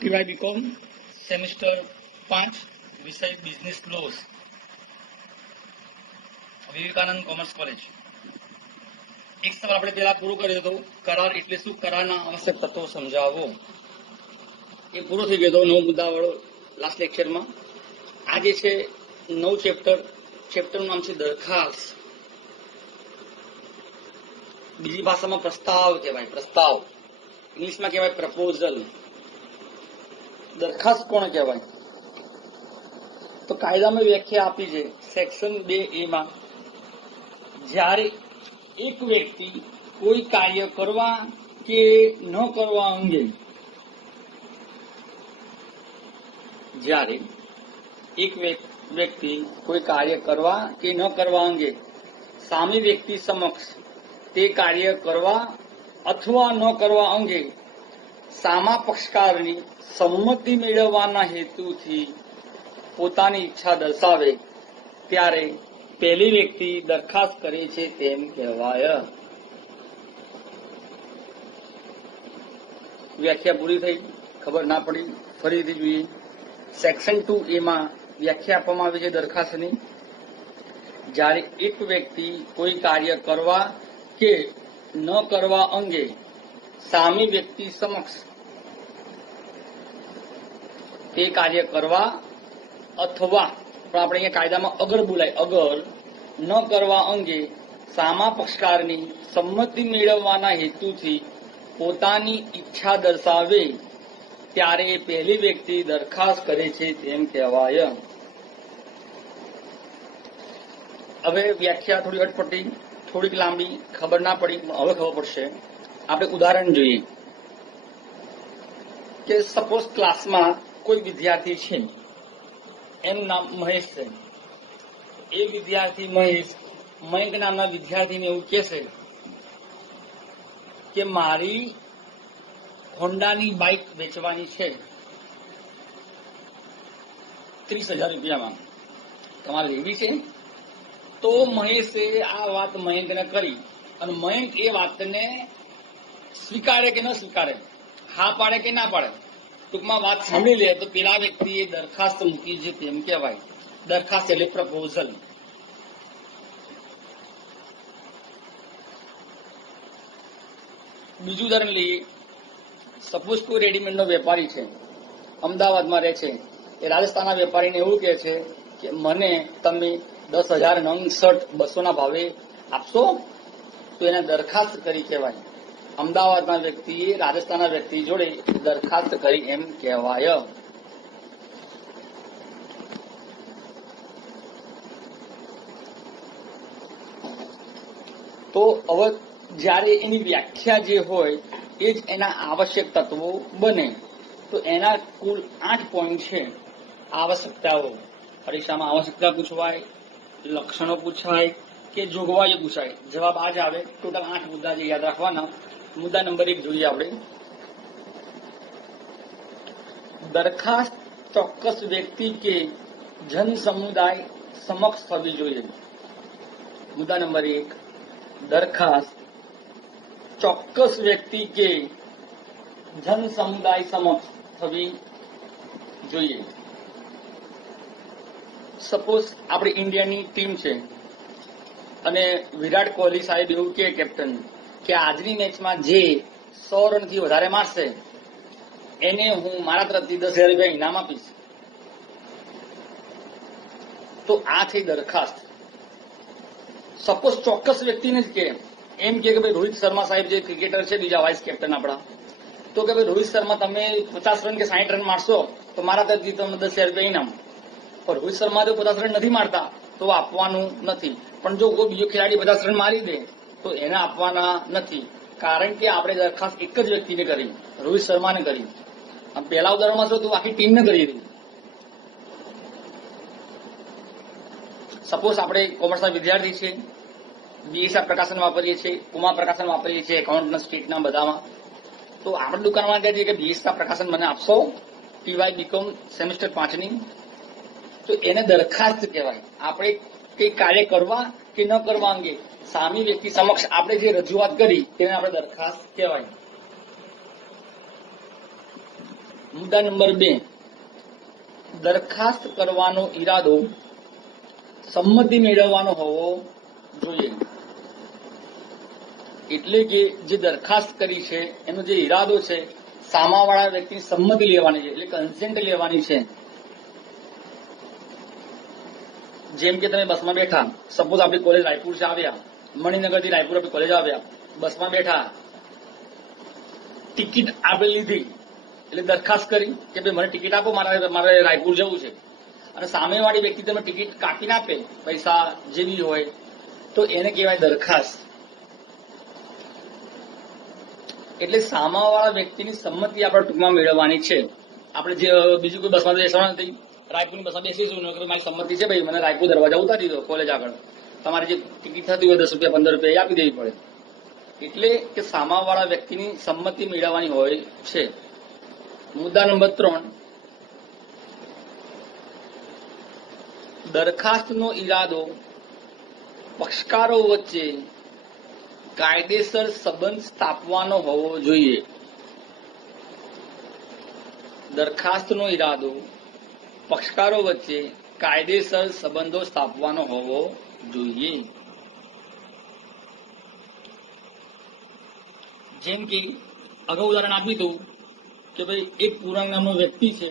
ટીવાય BCom semester 5 વિષય business loss, Vivekananda commerce college. એક સવાલ આપણે પહેલા પૂરો કર્યો હતો, કરાર એટલે શું, કરારના આવશ્યક તત્વો સમજાવો. એ પૂરો થઈ ગયો હતો 9 મુદ્દાવાળો લાસ્ટ લેક્ચરમાં. આજે છે 9 ચેપ્ટરનું નામ છે દરખાસ્ત. બીજી ભાષામાં પ્રસ્તાવ કહેવાય, પ્રસ્તાવ. ઇંગ્લિશમાં કહેવાય પ્રપોઝલ. દરખાસ્ત કોણ કહેવાય? તો કાયદામાં વ્યાખ્યા આપી છે સેક્શન 2A માં, જ્યારે એક વ્યક્તિ કોઈ કાર્ય કરવા કે ન કરવા અંગે, જ્યારે એક વ્યક્તિ કોઈ કાર્ય કરવા કે ન કરવા અંગે સામી વ્યક્તિ સમક્ષ તે કાર્ય કરવા અથવા ન કરવા અંગે સામા પક્ષકારની સંમતિ મેળવવાના હેતુથી પોતાની ઈચ્છા દર્શાવે ત્યારે પહેલી વ્યક્તિ દરખાસ્ત કરે છે તેમ કહેવાય. વ્યાખ્યા પૂરી થઈ, ખબર ના પડી, ફરીથી જોઈએ. સેક્શન 2A માં વ્યાખ્યા આપવામાં આવી છે દરખાસ્તની. જ્યારે એક વ્યક્તિ કોઈ કાર્ય કરવા કે ન કરવા અંગે સામી વ્યક્તિ સમક્ષ તે કાર્ય કરવા અથવા, પણ આપણે અહીંયા કાયદામાં અગર બોલાય, અગર ન કરવા અંગે સામા પક્ષકારની સંમતિ મેળવવાના હેતુથી પોતાની ઈચ્છા દર્શાવે ત્યારે પહેલી વ્યક્તિ દરખાસ્ત કરે છે તેમ કહેવાય. હવે વ્યાખ્યા થોડી અટપટી, થોડીક લાંબી, ખબર ના પડી, હવે ખબર પડશે. આપણે ઉદાહરણ જોઈએ કે સપોઝ ક્લાસમાં કોઈ વિદ્યાર્થી છે, એનું નામ મહેશ છે. એ વિદ્યાર્થી મહેશ મયંક નામના વિદ્યાર્થીને એવું કહેશે કે મારી હોન્ડાની બાઇક વેચવાની છે 30,000 રૂપિયામાં, તમારે લેવી છે? તો મહેશે આ વાત મયંકને કરી, અને મયંક એ વાતને સ્વીકારે કે ન સ્વીકારે, હા પાડે કે ના પાડે, ટૂંકમાં વાત સાંભળી લે, તો પેલા વ્યક્તિએ દરખાસ્ત મૂકી છે તેમ કહેવાય. દરખાસ્ત એટલે પ્રપોઝલ. બીજું ઉદાહરણ લઈએ. સપોઝ કોઈ રેડીમેડનો વેપારી છે, અમદાવાદમાં રહે છે. એ રાજસ્થાનના વેપારીને એવું કહે છે કે મને તમે 10,000 નંગ શર્ટ 200 ભાવે આપશો? તો એને દરખાસ્ત કરી કહેવાય. અમદાવાદના વ્યક્તિએ રાજસ્થાનના વ્યક્તિ જોડે દરખાસ્ત કરી એમ કહેવાય. તો હવે જ્યારે એની વ્યાખ્યા જે હોય એ જ એના આવશ્યક તત્વો બને. તો એના કુલ 8 પોઈન્ટ છે. આવશ્યકતાઓ. પરીક્ષામાં આવશ્યકતા પૂછવાય, લક્ષણો પૂછાય કે જોગવાઈઓ પૂછાય. જવાબ આ જ આવે. ટોટલ 8 મુદ્દા જે યાદ રાખવાના. મુદ્દા નંબર 1 જોઈએ આપણે. દરખાસ્ત ચોક્કસ વ્યક્તિ કે જન સમુદાય સમક્ષ થવી જોઈએ. મુદ્દા નંબર 1, દરખાસ્ત ચોક્કસ વ્યક્તિ કે જન સમુદાય સમક્ષ થવી જોઈએ. સપોઝ આપણી ઇન્ડિયાની ટીમ છે અને વિરાટ કોહલી સાહેબ એવું કહે, કેપ્ટન, કે આજની મેચમાં જે 100 રનથી વધારે મારશે એને હું મારા તરફથી 10,000 રૂપિયા ઇનામ આપીશ. તો આ થઈ દરખાસ્ત. સપોઝ ચોક્કસ વ્યક્તિને જ કે, એમ કે ભાઈ રોહિત શર્મા સાહેબ જે ક્રિકેટર છે, બીજા વાઇસ કેપ્ટન આપણા, તો કે ભાઈ રોહિત શર્મા તમે 50 રન કે 60 રન મારશો તો મારા તરફથી તમને 10,000 રૂપિયા ઇનામ. પણ રોહિત શર્મા જો 50 રન નથી મારતા તો આપવાનું નથી. પણ જો કોઈ બીજો ખેલાડી 50 રન મારી દે તો એને આપવાના નથી. કારણ કે આપણે દરખાસ્ત એક જ વ્યક્તિને કરી, રોહિત શર્માને કરી. પહેલા ઉદાહરણમાં શું હતું, આખી ટીમને કરી હતી. સપોઝ આપણે કોમર્સના વિદ્યાર્થી છે, બીએસઆર પ્રકાશન વાપરીએ છીએ, કુમાર પ્રકાશન વાપરીએ છીએ, એકાઉન્ટના સ્ટેટના બધામાં. તો આપણે દુકાનમાં કહે છે કે બીએસઆર પ્રકાશન મને આપશો, ટીવાય બીકોમ સેમિસ્ટર 5ની. તો એને દરખાસ્ત કહેવાય. આપણે કંઈ કાર્ય કરવા કે ન કરવા અંગે સામી વ્યક્તિ સમક્ષ આપણે જે રજૂઆત કરી તેને આપણે દરખાસ્ત કહેવાય. મુદ્દા નંબર 2, દરખાસ્ત કરવાનો ઈરાદો સંમતિ મેળવવાનો હોવો જોઈએ. એટલે કે જે દરખાસ્ત કરી છે એનો જે ઈરાદો છે સામાવાળા વ્યક્તિની સંમતિ લેવાની છે, એટલે કન્સેન્ટ લેવાની છે. જેમ કે તમે બસમાં બેઠા, સપોઝ આપણી કોલેજ રાયપુર છે, આવ્યા મણિનગરથી રાયપુર આપણી કોલેજ આવ્યા, બસમાં બેઠા, ટિકિટ આપણે લીધી, એટલે દરખાસ્ત કરી કે ભાઈ મને ટિકિટ આપો, મારે રાયપુર જવું છે. અને સામેવાળી વ્યક્તિ તમે ટિકિટ કાપીને આપે, પૈસા જેવી હોય, તો એને કહેવાય દરખાસ્ત. એટલે સામાવાળા વ્યક્તિની સંમતિ આપણે ટૂંકમાં મેળવવાની છે. આપણે જે બીજું કોઈ બસમાં બેસવાનું નથી, રાયપુરની બસમાં બેસીશું, મારી સંમતિ છે ભાઈ મને રાયપુર દરવાજા ઉતારી દો કોલેજ આગળ, તમારી જે ટિકિટ થતી હોય 10 રૂપિયા 15 રૂપિયા આપી દેવી પડે. એટલે કે સામાવાળા વ્યક્તિની સંમતિ મેળવવાની હોય છે. મુદ્દા નંબર 3, દરખાસ્તનો ઈરાદો પક્ષકારો વચ્ચે કાયદેસર સંબંધ સ્થાપવાનો હોવો જોઈએ. દરખાસ્તનો ઈરાદો પક્ષકારો વચ્ચે કાયદેસર સંબંધો સ્થાપવાનો હોવો જોઈએ. જેમ કે અગાઉ ઉદાહરણ આપ્યું હતું કે ભાઈ એક પૂરંગ નામનો વ્યક્તિ છે,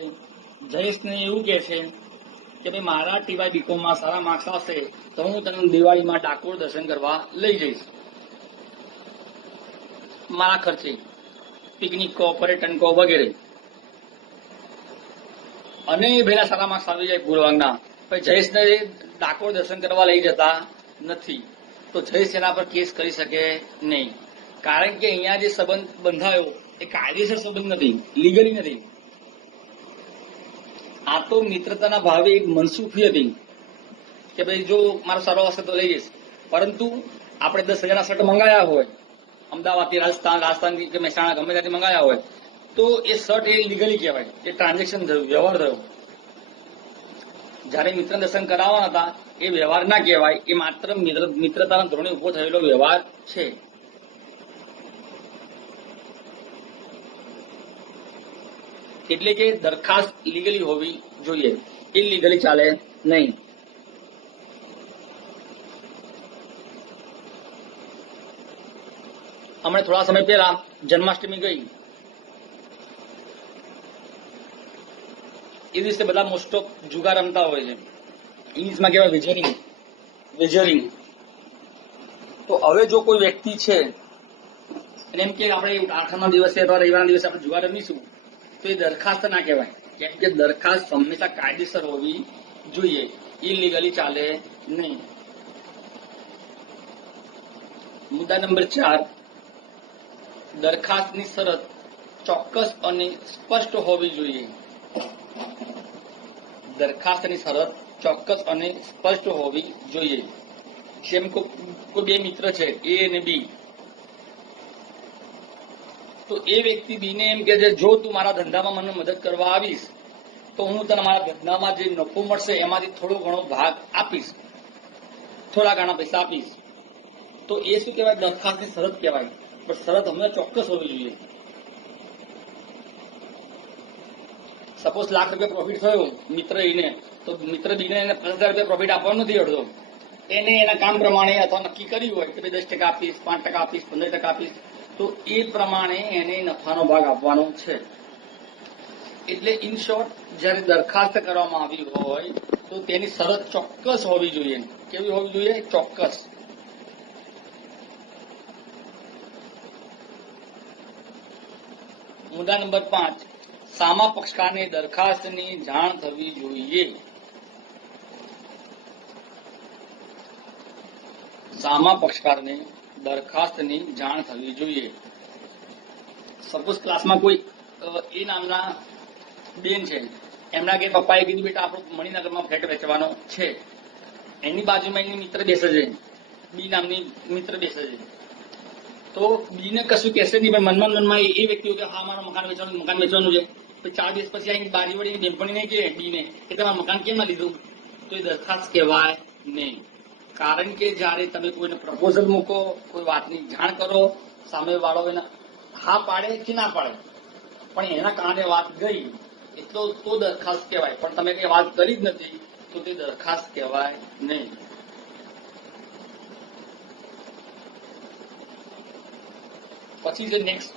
જયેશને એવું કહે છે કે ભાઈ મારા ટીવાય બીકોમમાં સારા માર્ક્સ આવશે તો હું તને દિવાળીમાં ડાકોર દર્શન કરવા લઈ જઈશ, મારા ખર્ચે, પિકનિક કહો, પર્યટન કહો વગેરે. અને ભેલા સારા માર્ક્સ આવી જાય પૂર્વાંગના, પછી જયેશને ડાકોર દર્શન કરવા લઈ જતા નથી, તો જયેશ એના પર કેસ કરી શકે નહીં. કારણ કે અહીંયા જે સંબંધ બંધાયો એ કાયદેસર સંબંધ નથી, લીગલી નથી. આ તો મિત્રતાના ભાવે એક મનસુખી હતી કે ભાઈ જો મારો સારો હશે તો લઈ જઈશ. પરંતુ આપણે 10,000ના શર્ટ મંગાયા હોય, અમદાવાદથી રાજસ્થાનથી કે મહેસાણા ગમે ત્યાંથી મંગાયા હોય, તો એ શર્ટ એ લીગલી કહેવાય, એ ટ્રાન્ઝેક્શન થયું, વ્યવહાર થયો. જયારે મિત્ર દર્શન કરાવવાના હતા એ વ્યવહાર ના કહેવાય, એ માત્ર મિત્રતાના ધોરણે ઉભો થયેલો વ્યવહાર છે. એટલે કે દરખાસ્ત લીગલી હોવી જોઈએ, ઇલીગલી ચાલે નહીં. હમણાં થોડા સમય પહેલા જન્માષ્ટમી ગઈ, એ દિવસે બધા મોસ્ટ ઓફ જુગાર રમતા હોય છે, ઇંગ્લિશમાં કહેવાય વેજરિંગ. તો હવે જો કોઈ વ્યક્તિ છે અને એમ કે આપણે આઠમના દિવસે અથવા રવિવારના દિવસે આપણે જુગાર રમીશું, તો એ દરખાસ્ત ના કહેવાય. કેમ કે દરખાસ્ત હંમેશા કાયદેસર હોવી જોઈએ, ઇલીગલી ચાલે નહીં. મુદ્દા નંબર 4, દરખાસ્તની શરત ચોક્કસ અને સ્પષ્ટ હોવી જોઈએ. દરખાસ્તની શરત ચોક્કસ અને સ્પષ્ટ હોવી જોઈએ. જેમ કોઈ બે મિત્ર છે, એ અને બી, તો એ વ્યક્તિ બીને એમ કે છે જો તું મારા ધંધામાં મને મદદ કરવા આવીશ તો હું તને મારા ધંધામાં જે નફો મળશે એમાંથી થોડો ઘણો ભાગ આપીશ, થોડા ઘણા પૈસા આપીશ. તો એ શું કહેવાય? દરખાસ્તની શરત કહેવાય. પણ શરત હંમેશા ચોક્કસ હોવી જોઈએ. સપોઝ ₹1,00,000 પ્રોફિટ થયો મિત્ર એને, તો મિત્ર બીને એને ₹50,000 પ્રોફિટ આપવાનો નથી અડધો, એને એના કામ પ્રમાણે અથવા નક્કી કર્યું હોય કે 10% આપીશ, 5% આપીશ, 15% આપીશ, તો એ પ્રમાણે એને નફાનો ભાગ આપવાનો છે. એટલે ઇન શોર્ટ, જ્યારે દરખાસ્ત કરવામાં આવી હોય તો તેની શરત ચોક્કસ હોવી જોઈએ. કેવી હોવી જોઈએ? ચોક્કસ. મુદ્દા નંબર 5, સામા પક્ષકારને દરખાસ્તની જાણ થવી જોઈએ. સામા પક્ષકારને દરખાસ્તની જાણ થવી જોઈએ. સપોઝ ક્લાસમાં કોઈ એ નામના બેન છે, એમના કે પપ્પાએ કીધું બેટા આપણો મણિનગરમાં ફ્લેટ વેચવાનો છે. એની બાજુમાં એની મિત્ર બેસે છે, બી નામની મિત્ર બેસે છે. તો બીને કશું કહેશે નહીં, પણ મનમાં એ વ્યક્તિ કે હા મારું મકાન વેચવાનું છે. તો 4 દિવસ પછી આની બાજુવાળી બેનપણીને કહે બીને કે તમારું મકાન કેમ ના લીધું? તો એ દરખાસ્ત કહેવાય નહીં. કારણ કે જ્યારે તમે કોઈને પ્રપોઝલ મૂકો, કોઈ વાતની જાણ કરો, સામે વાળો એને હા પાડે કે ના પાડે, પણ એના કારણે વાત ગઈ એટલો તો દરખાસ્ત કહેવાય, પણ તમે કઈ વાત કરી જ નથી તો તે દરખાસ્ત કહેવાય નહીં. પછી છે નેક્સ્ટ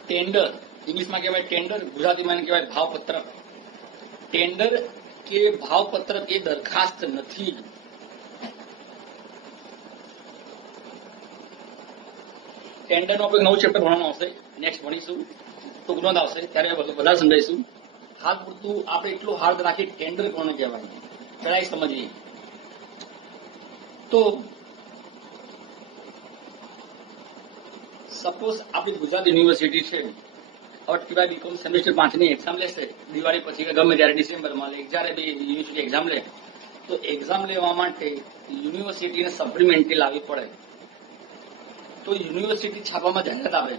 ટેન્ડર. ઇંગ્લિશમાં કહેવાય ટેન્ડર, ગુજરાતીમાં એને કહેવાય ભાવપત્રક. ટેન્ડર કે ભાવપત્રક એ દરખાસ્ત નથી. ટેન્ડરનું આપણે નવું ચેપ્ટર ભણવાનું આવશે, નેક્સ્ટ ભણીશું, ટૂંકનો આવશે ત્યારે બધા સમજાવીશું. હાલ પૂરતું આપણે એટલું હાર્દ રાખી ટેન્ડર કોને કહેવાય જરા સમજીએ. તો સપોઝ આપણી ગુજરાત યુનિવર્સિટી છે, હવે ટીવાય બીકોમ સેમેસ્ટર 5 ની એક્ઝામ લેશે દિવાળી પછી કે ગમે ત્યારે ડિસેમ્બરમાં લે, જ્યારે બી યુનિવર્સિટી એક્ઝામ લે તો એક્ઝામ લેવા માટે યુનિવર્સિટીને સપ્લિમેન્ટરી લાવવી પડે. તો યુનિવર્સિટી છાપામાં જાહેરાત આપે.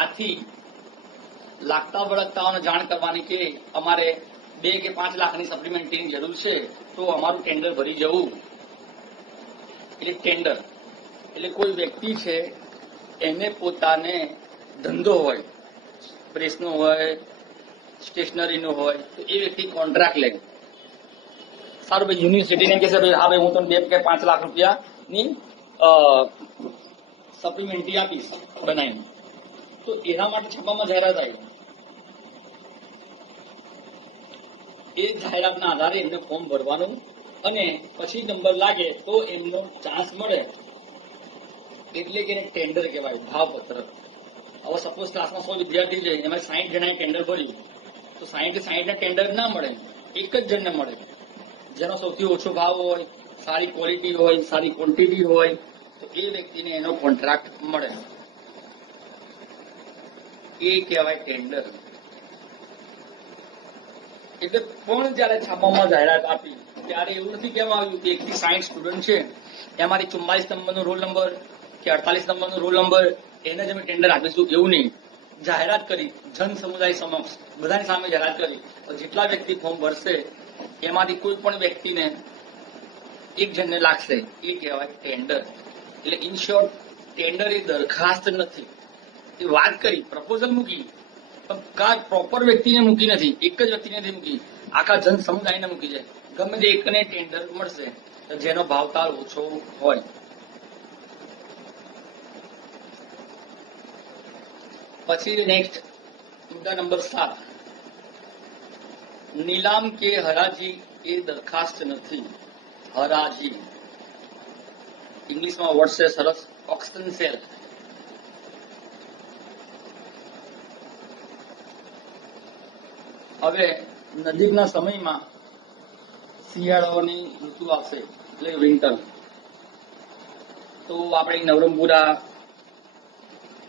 આથી લાગતા વળગતાઓને જાણ કરવાની કે અમારે 2 કે 5 લાખની સપ્લિમેન્ટરીની જરૂર છે તો અમારું ટેન્ડર ભરી જવું. એટલે ટેન્ડર એટલે કોઈ વ્યક્તિ છે એને પોતાને ધંધો હોય, પ્રેસનો હોય, સ્ટેશનરીનો હોય, તો એ વ્યક્તિ કોન્ટ્રાક્ટ લે. સારું ભાઈ યુનિવર્સિટીને કહેશે ભાઈ હા ભાઈ હું તમને 2 કે 5 લાખ રૂપિયાની સપ્લિમેન્ટરી આપીશ બનાવીને, તો એના માટે છાપામાં જાહેરાત આવી. એ જાહેરાતના આધારે એમને ફોર્મ ભરવાનું અને પછી નંબર લાગે તો એમનો ચાન્સ મળે, એટલે કે ટેન્ડર કહેવાય, ભાવપત્રક. હવે સપોઝ ક્લાસમાં 100 વિદ્યાર્થી છે, એમાં 60 જણાએ ટેન્ડર ભર્યું તો 60 ના ટેન્ડર ના મળે, એક જ જણને મળે. જેનો સૌથી ઓછો ભાવ હોય, સારી ક્વોલિટી હોય, સારી ક્વોન્ટિટી હોય, તો એ વ્યક્તિને એનો કોન્ટ્રાક્ટ મળે. એ કહેવાય ટેન્ડર. એટલે પણ જયારે છાપામાં જાહેરાત આપી ત્યારે એવું નથી કહેવામાં આવ્યું કે 1 થી 60 સ્ટુડન્ટ છે એમાંથી 44 નંબરનો રોલ નંબર કે 48 નંબરનો રોલ નંબર એને જ અમે ટેન્ડર આપીશું, એવું નહીં. જાહેરાત કરી જન સમુદાય સમક્ષ બધાની સામે જાહેરાત કરી, જેટલા વ્યક્તિ ફોર્મ ભરશે એમાંથી કોઈ પણ વ્યક્તિને એક જણને લાગશે, એ કહેવાય ટેન્ડર. એટલે ઇન શોર્ટ ટેન્ડર એ દરખાસ્ત નથી. એ વાત કરી, પ્રપોઝલ મૂકી, પણ કાં પ્રોપર વ્યક્તિને મૂકી નથી, એક જ વ્યક્તિને નથી મૂકી, આખા જન સમુદાયને મૂકી છે. ગમે તે એકને ટેન્ડર મળશે જેનો ભાવતાલ ઓછો હોય. પછી નેક્સ્ટ મુદ્દા નંબર 7, નીલામ કે હરાજી એ દરખાસ્ત નથી. હરાજી ઇંગ્લિશમાં વર્ડ છે સરસ, ઓક્શન સેલ. હવે નજીકના સમયમાં શિયાળાની ઋતુ આવશે એટલે વિન્ટર, તો આપણે નવરંગપુરા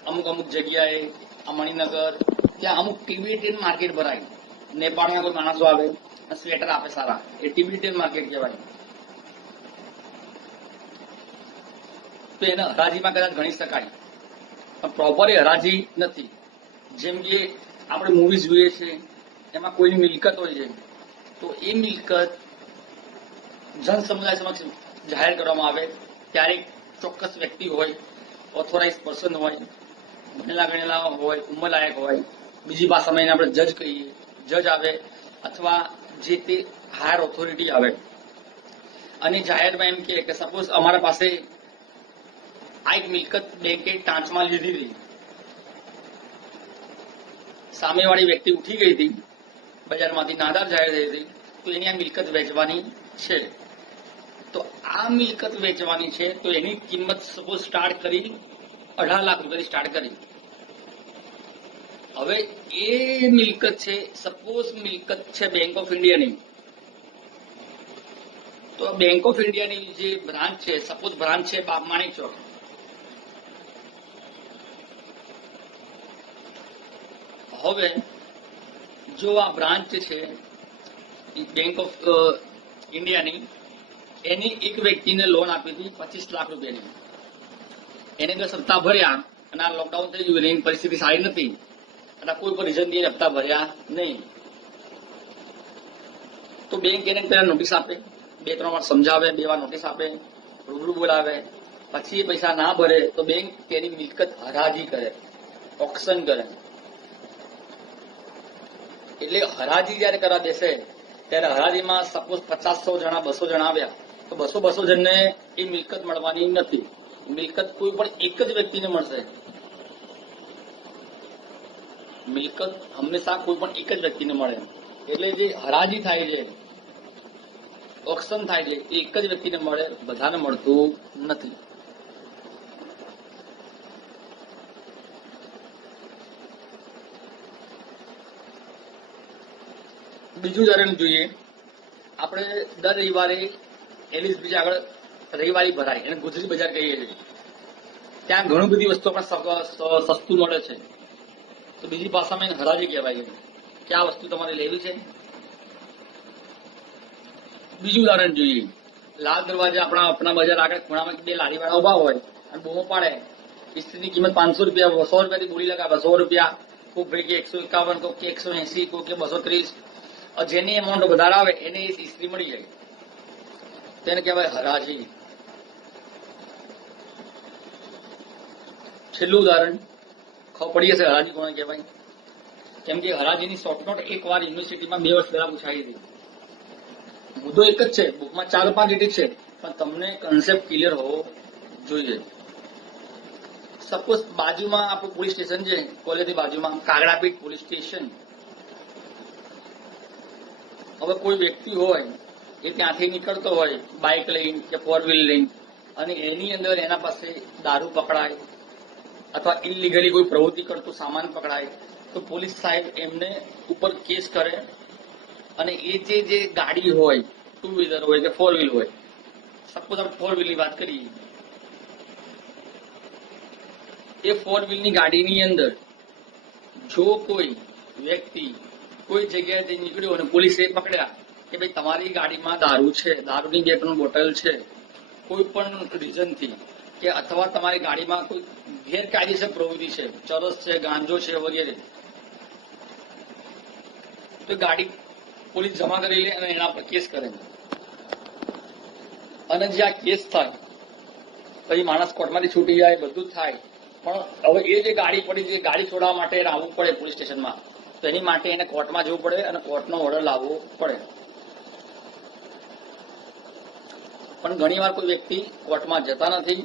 અમુક જગ્યાએ આ મણિનગર ત્યાં અમુક ટિબેટિયન માર્કેટ ભરાય. નેપાળના કોઈ માણસો આવે સ્વેટર આપે સારા, એ ટિબેટિયન માર્કેટ કહેવાય. તો એને હરાજીમાં કદાચ ગણી શકાય, પણ પ્રોપર એ હરાજી નથી. જેમ કે આપણે મૂવીઝ જોઈએ છીએ એમાં કોઈની મિલકત હોય છે, તો એ મિલકત જન સમુદાય સમક્ષ જાહેર કરવામાં આવે ત્યારે ચોક્કસ વ્યક્તિ હોય, ઓથોરાઇઝ પર્સન હોય, ભણેલા ગણેલા હોય, ઉંમરલાયક હોય, બીજી ભાષામાં એને આપણે જજ કહીએ, જજ આવે અથવા જે તે હાયર ઓથોરિટી આવે અને જાહેરમાં એમ કે સપોઝ અમારા પાસે આ એક મિલકત બેંકે ટાંચમાં લીધી હતી, સામેવાળી વ્યક્તિ ઉઠી ગઈ હતી, બજારમાંથી નાદાર જાહેર થઈ હતી, તો એની આ મિલકત વેચવાની છે. તો આ મિલકત વેચવાની છે તો એની કિંમત સપોઝ સ્ટાર્ટ કરી 18 લાખ રૂપિયાથી સ્ટાર્ટ કરી. હવે એ મિલકત છે, સપોઝ મિલકત છે બેંક ઓફ ઇન્ડિયાની, તો બેંક ઓફ ઇન્ડિયાની જે બ્રાન્ચ છે, સપોઝ બ્રાન્ચ છે માણેક ચોક, હવે જો આ બ્રાન્ચ છે બેંક ઓફ ઇન્ડિયાની, એની એક વ્યક્તિને લોન આપી હતી 25 લાખ રૂપિયાની, એને 10 હપ્તા ભર્યા અને આ લોકડાઉન થઈ ગયું, એની પરિસ્થિતિ સારી નથી અને કોઈ પણ રીઝન થી હપ્તા ભર્યા નહીં, તો બેંક એને પેલા નોટિસ આપે, 2-3 વાર સમજાવે, 2 વાર નોટિસ આપે, રૂબરૂ બોલાવે, પછી એ પૈસા ના ભરે તો બેંક તેની મિલકત હરાજી કરે, ઓક્શન કરે. એટલે હરાજી જયારે કરવા બેસે ત્યારે હરાજીમાં સપોઝ 50-100 જણા 200 જણા આવ્યા તો 200 જણને એ મિલકત મળવાની નથી. મિલકત કોઈ પણ એક જ વ્યક્તિને મળશે. મિલકત હંમેશા કોઈ પણ એક જ વ્યક્તિને મળે. એટલે જે હરાજી થાય છે, ઓક્શન થાય છે, એ એક જ વ્યક્તિને મળે, બધાને મળતું નથી. બીજું ઉદાહરણ જોઈએ. આપણે દર રવિવારે એલિસ બ્રિજ આગળ રવિવારી ભરાય, એને ગુજરી બજાર કહીએ છીએ. ત્યાં ઘણી બધી વસ્તુ આપણે સસ્તું મળે છે. તો બીજી ભાષામાં એને હરાજી કહેવાય છે કે આ વસ્તુ તમારે લેવી છે. બીજું ઉદાહરણ જોઈએ. લાલ દરવાજા આપણા બજાર આગળ ખૂણામાં 2 લારીવાળા ઉભા હોય અને બૂમો પાડે, ઇસ્ત્રીની કિંમત 500 રૂપિયા, 100 રૂપિયાથી બોલી લગાવે, 100 રૂપિયા, કોઈ ભાઈ કે 151, કોઈ કે 180, કોઈ કે 230. જેની એમાઉન્ટ વધારે આવે એને ઇસ્ત્રી મળી જાય. તેને કહેવાય હરાજી. છેલ્લું ઉદાહરણ ખબર પડી હશે હરાજી કોને કહેવાય. કેમ કે હરાજીની શોર્ટ નોટ એકવાર યુનિવર્સિટીમાં 2 વર્ષ પહેલા પૂછાઈ હતી. મુદ્દો એક જ છે, બુકમાં 4-5 લીટી છે, પણ તમને કન્સેપ્ટ ક્લિયર હોવો જોઈએ. સપોઝ બાજુમાં આપણું પોલીસ સ્ટેશન છે, કોલેજની બાજુમાં કાગડાપીઠ પોલીસ સ્ટેશન. હવે કોઈ વ્યક્તિ હોય એ ત્યાંથી નીકળતો હોય બાઇક લઈને કે 4 વ્હીલ લઈને, અને એની અંદર એના પાસે દારૂ પકડાય અથવા ઇલીગલી કોઈ પ્રવૃત્તિ કરતું સામાન પકડાય તો પોલીસ સાહેબ એમને ઉપર કેસ કરે. અને એ જે ગાડી હોય, 2 વ્હીલર હોય કે 4 વ્હીલ હોય, સપોઝ આપણે 4 વ્હીલની વાત કરીએ, એ 4 વ્હીલની ગાડીની અંદર જો કોઈ વ્યક્તિ કોઈ જગ્યાએથી નીકળ્યો અને પોલીસે પકડ્યા કે ભાઈ તમારી ગાડીમાં દારૂ છે, દારૂની 2-3 બોટલ છે, કોઈ પણ રીઝનથી, કે અથવા તમારી ગાડીમાં કોઈ ગેરકાયદેસર પ્રવૃત્તિ છે, ચરસ છે, ગાંજો છે વગેરે, તો ગાડી પોલીસ જમા કરી લે અને એના પર કેસ કરે. અને જે આ કેસ થાય પછી માણસ કોર્ટમાંથી છૂટી જાય, બધું જ થાય. પણ હવે એ જે ગાડી પડી છે, ગાડી છોડાવવા માટે આવવું પડે પોલીસ સ્ટેશનમાં, તો એની માટે એને કોર્ટમાં જવું પડે અને કોર્ટનો ઓર્ડર લાવવો પડે. પણ ઘણી વાર કોઈ વ્યક્તિ કોર્ટમાં જતા નથી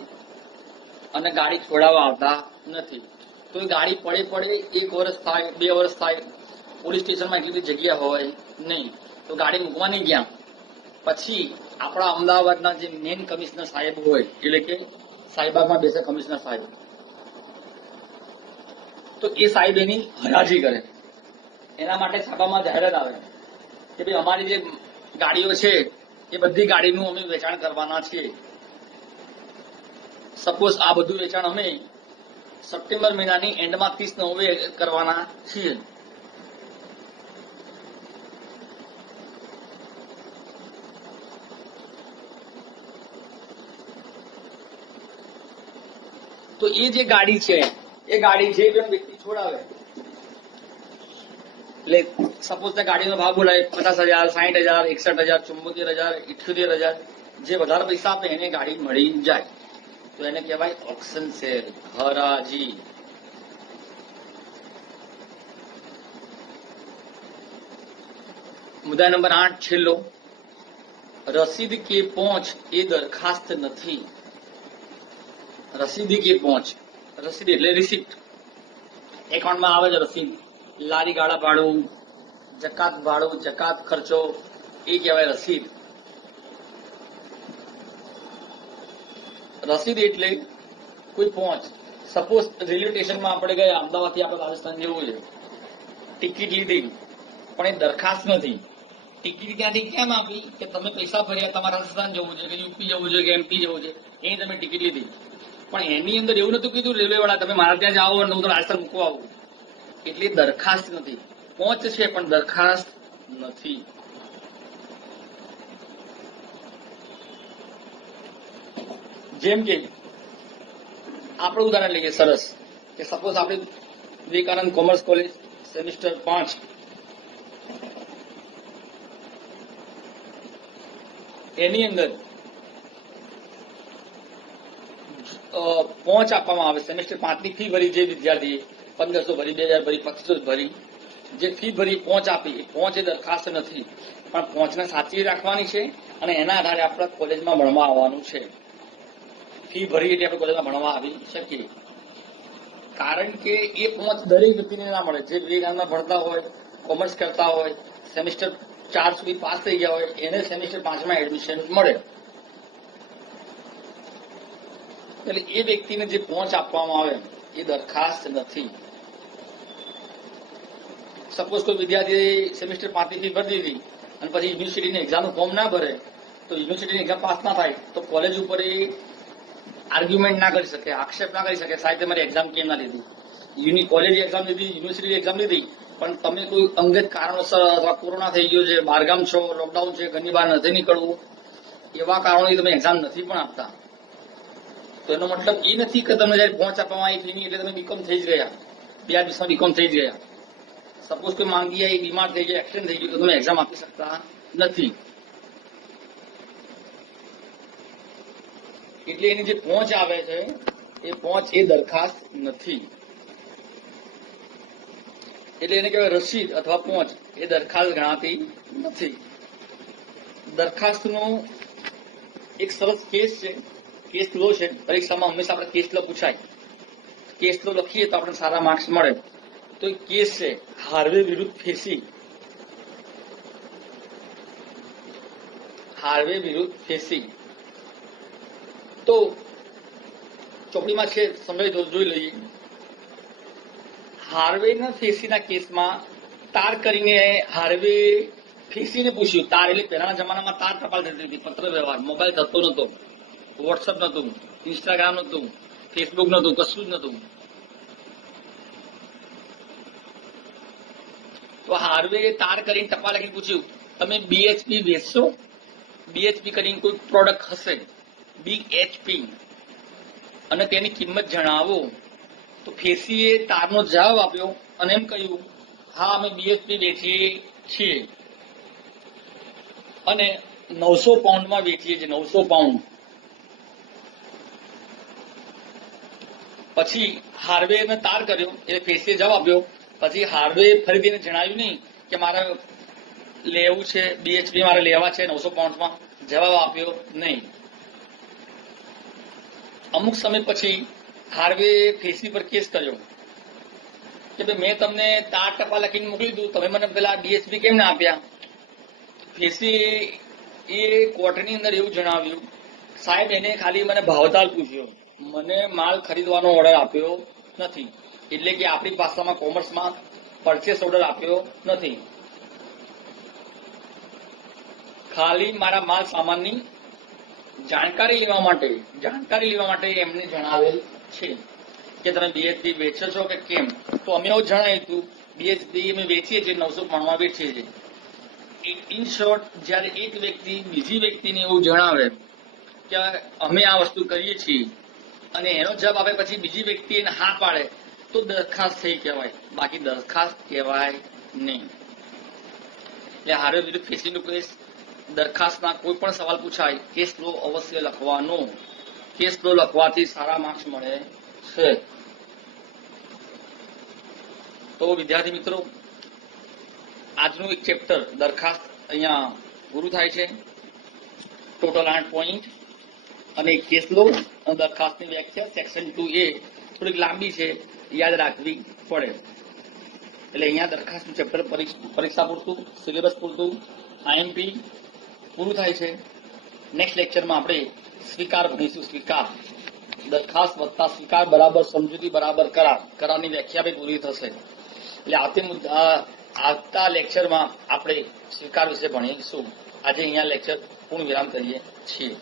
અને ગાડી છોડાવવા આવતા નથી. તો એ ગાડી પડે 1 વર્ષ થાય, 2 વર્ષ થાય, પોલીસ સ્ટેશનમાં એટલી બધી જગ્યા હોય નહીં, તો ગાડી મૂકવાની ક્યાં? પછી આપણા અમદાવાદના જે મેન કમિશનર સાહેબ હોય, એટલે કે સાહેબાગમાં બેસે કમિશનર સાહેબ, તો એ સાહેબ એની હરાજી કરે. એના માટે છાપામાં જાહેરાત આવે કે ભાઈ અમારી જે ગાડીઓ છે એ બધી ગાડીનું અમે વેચાણ કરવાના છીએ. સપોઝ આ બધું વેચાણ અમે સપ્ટેમ્બર મહિનાની એન્ડમાં 30 નવેમ્બરે કરવાના છીએ. તો એ જે ગાડી છે એ ગાડી જે વ્યક્તિ છોડાવે, એટલે સપોઝ તે ગાડીનો ભાવ બોલાય 50,000, 60,000, 61,000, 74,000, 78,000, જે વધારે પૈસા આપે એને ગાડી મળી જાય, તો એને કહેવાય ઓક્શન સેલ, હરાજી. મુદ્દા નંબર 8 છેલ્લો, રસીદ કે પહોંચ એ દરખાસ્ત નથી. રસીદી કે પહોંચ, રસીદ એટલે રિસિપ્ટ, એકાઉન્ટમાં આવે છે રસીદ, લારી ગાળા ભાડું, જકાત ખર્ચો, એ કહેવાય રસીદ. રસીદ એટલે કોઈ પહોંચ. સપોઝ રેલવે સ્ટેશનમાં આપણે ગયા, અમદાવાદથી આપણે રાજસ્થાન જવું છે, ટિકિટ લીધી પણ એ દરખાસ્ત નથી. ટિકિટ ત્યાંથી કેમ આપી કે તમે પૈસા ભર્યા, તમારે રાજસ્થાન જવું છે કે યુપી જવું છે કે એમપી જવું છે, એ તમે ટિકિટ લીધી, પણ એની અંદર એવું નતું કીધું રેલવે વાળા તમે મારા ત્યાં જાઓ અને હું તો રાજસ્થાન મૂકવા આવું. એટલે દરખાસ્ત નથી. પહોંચ છે પણ દરખાસ્ત નથી. જેમ કે આપણે ઉદાહરણ લઈએ સરસ, કે સપોઝ આપણે વિવેકાનંદ કોમર્સ કોલેજ સેમિસ્ટર 5, એની અંદર પહોંચ આપવામાં આવે, સેમેસ્ટર 5 ની ફી ભરી જે વિદ્યાર્થી 1500 ભરી, 2000 ભરી, 2500 ભરી જે ફી ભરી પહોંચ આપી, એ પહોંચ એ દરખાસ્ત નથી, પણ પહોંચને સાચવી રાખવાની છે અને એના આધારે આપણે કોલેજમાં ભણવા આવવાનું છે. ફી ભરી એટલે આપણે કોલેજમાં ભણવા આવી શકીએ. કારણ કે એ પહોંચ દરેક વ્યક્તિને ના મળે. જે વિવેકાનંદમાં ભણતા હોય, કોમર્સ કરતા હોય, સેમેસ્ટર 4 સુધી પાસ થઈ ગયા હોય, એને સેમેસ્ટર 5 માં એડમિશન મળે. એટલે એ વ્યક્તિને જે પહોંચ આપવામાં આવે એ દરખાસ્ત નથી. સપોઝ કોઈ વિદ્યાર્થી સેમેસ્ટર 5 ની ફી ભરી દીધી અને પછી યુનિવર્સિટીની એક્ઝામનું ફોર્મ ના ભરે, તો યુનિવર્સિટીની એક્ઝામ પાસ ના થાય, તો કોલેજ ઉપર એ આર્ગ્યુમેન્ટ ના કરી શકે, આક્ષેપ ના કરી શકે, સાહેબ તમારી એક્ઝામ કેમ ના લીધી. કોલેજ એક્ઝામ લીધી, યુનિવર્સિટી એક્ઝામ લીધી, પણ તમે કોઈ અંગત કારણોસર અથવા કોરોના થઈ ગયો છે, બહારગામ છો, લોકડાઉન છે, ઘરની બહાર નથી નીકળવું, એવા કારણોથી તમે એક્ઝામ નથી પણ આપતા, તો એનો મતલબ એ નથી કે તમને જયારે પહોંચ આપવામાં આવી ફીની એટલે તમે બીકોમ થઈ જ ગયા, 2 દિવસમાં બીકોમ થઈ જ ગયા. સપોઝ કોઈ માંગી આવી, બીમાર થઈ જાય, એક્સિડન્ટ થઈ ગયું, તો તમે એક્ઝામ આપી શકતા નથી. એટલે એની જે પહોંચ આવે છે એ પહોંચ એ દરખાસ્ત નથી. એટલે એને કહેવાય રસીદ અથવા પહોંચ, એ દરખાસ્ત ગણાતી નથી. દરખાસ્તનો એક સરસ કેસ છે, કેસ લો છે. પરીક્ષામાં હંમેશા આપણે કેસ લો પૂછાય, કેસ લો લખીએ તો આપણે સારા માર્ક્સ મળે. તો એ કેસ છે હાર્વે વિરુદ્ધ ફેસી. હાર્વે વિરુદ્ધ ફેસી. તો ચોપડીમાં છે, સમજાવી જોઈ લઈએ. હાર્વે ના ફેસીના કેસમાં તાર કરીને હાર્વે ફેસીને પૂછ્યું. તાર એટલે પહેલાના જમાનામાં તાર ટપાલ થતી હતી, પત્ર વ્યવહાર, મોબાઈલ થતો નતો, વોટ્સઅપ નતું, ઇન્સ્ટાગ્રામ નતું, ફેસબુક નતું, કશું જ નતું. તો હાર્વે તાર કરીને ટપાલ લખીને પૂછ્યું, તમે BHP વેચશો? BHP કરીને કોઈ પ્રોડક્ટ હશે, BHP, અને તેની કિંમત જણાવો. તો ફેસીએ તારનો જવાબ આપ્યો અને એમ કહ્યું, હા અમે BHP વેચીએ છીએ અને 900 પાઉન્ડમાં વેચીએ છીએ, 900 પાઉન્ડ. પછી હાર્વે તાર કર્યો એટલે ફેસીએ જવાબ આપ્યો. પછી હાર્વે ફરીથી એને જણાવ્યું નહીં કે મારે લેવું છે, BHP મારે લેવા છે 900 પાઉન્ડમાં, જવાબ આપ્યો નહીં. અમુક સમય પછી હાર્વે ફેસી પર કેસ કર્યો કે ભાઈ મેં તમને તાર ટપા લખીને મોકલી દીધું, તમે મને પેલા BHP કેમ ના આપ્યા? ફેસી એ કોર્ટની અંદર એવું જણાવ્યું, સાહેબ એને ખાલી મને ભાવતાલ પૂછ્યો, મને માલ ખરીદવાનો ઓર્ડર આપ્યો નથી. એટલે કે આપણી ભાષામાં કોમર્સમાં પરચેસ ઓર્ડર આપ્યો નથી, ખાલી મારા માલ સામાનની જાણકારી લેવા માટે એમને જણાવેલ છે કે તમે BHP વેચો છો કે કેમ. તો અમે એવું જણાવ્યું હતું, BHP અમે વેચીએ છીએ, 900 પાઉન્ડમાં વેચીએ છીએ. ઇન શોર્ટ, જયારે એક વ્યક્તિ બીજી વ્યક્તિને એવું જણાવે કે અમે આ વસ્તુ કરીએ છીએ અને એનો જવાબ આપે પછી બીજી વ્યક્તિ એને હા પાડે, તો દરખાસ્ત થઈ કહેવાય, બાકી દરખાસ્ત કહેવાય નહીં. એટલે હાર્વે વિરુદ્ધ ફેસીનો કેસ, દરખાસ્તના કોઈ પણ સવાલ પૂછાય, કેસ લો અવશ્ય લખવાનો. કેસ લો લખવાથી સારા માર્ક્સ મળે છે. તો વિદ્યાર્થી મિત્રો, આજનું એક ચેપ્ટર દરખાસ્ત અહીંયા પૂરું થાય છે. ટોટલ 8 પોઈન્ટ અને એક કેસ લો અને દરખાસ્તની વ્યાખ્યા. સેક્શન 2A થોડીક લાંબી છે, યાદ રાખવી પડે. એટલે અહીંયા દરખાસ્તનું ચેપ્ટર પરીક્ષા પૂરતું, સિલેબસ પૂરતું, IMP પૂરું થાય છે. નેક્સ્ટ લેક્ચરમાં આપણે સ્વીકાર ભણીશું. સ્વીકાર, દરખાસ્ત વત્તા સ્વીકાર બરાબર સમજૂતી બરાબર કરાર, કરારની વ્યાખ્યા બી પૂરી થશે. એટલે આવતા લેક્ચરમાં આપણે સ્વીકાર વિશે ભણીશું. આજે અહીંયા લેક્ચર પૂર્ણ વિરામ કરીએ છીએ.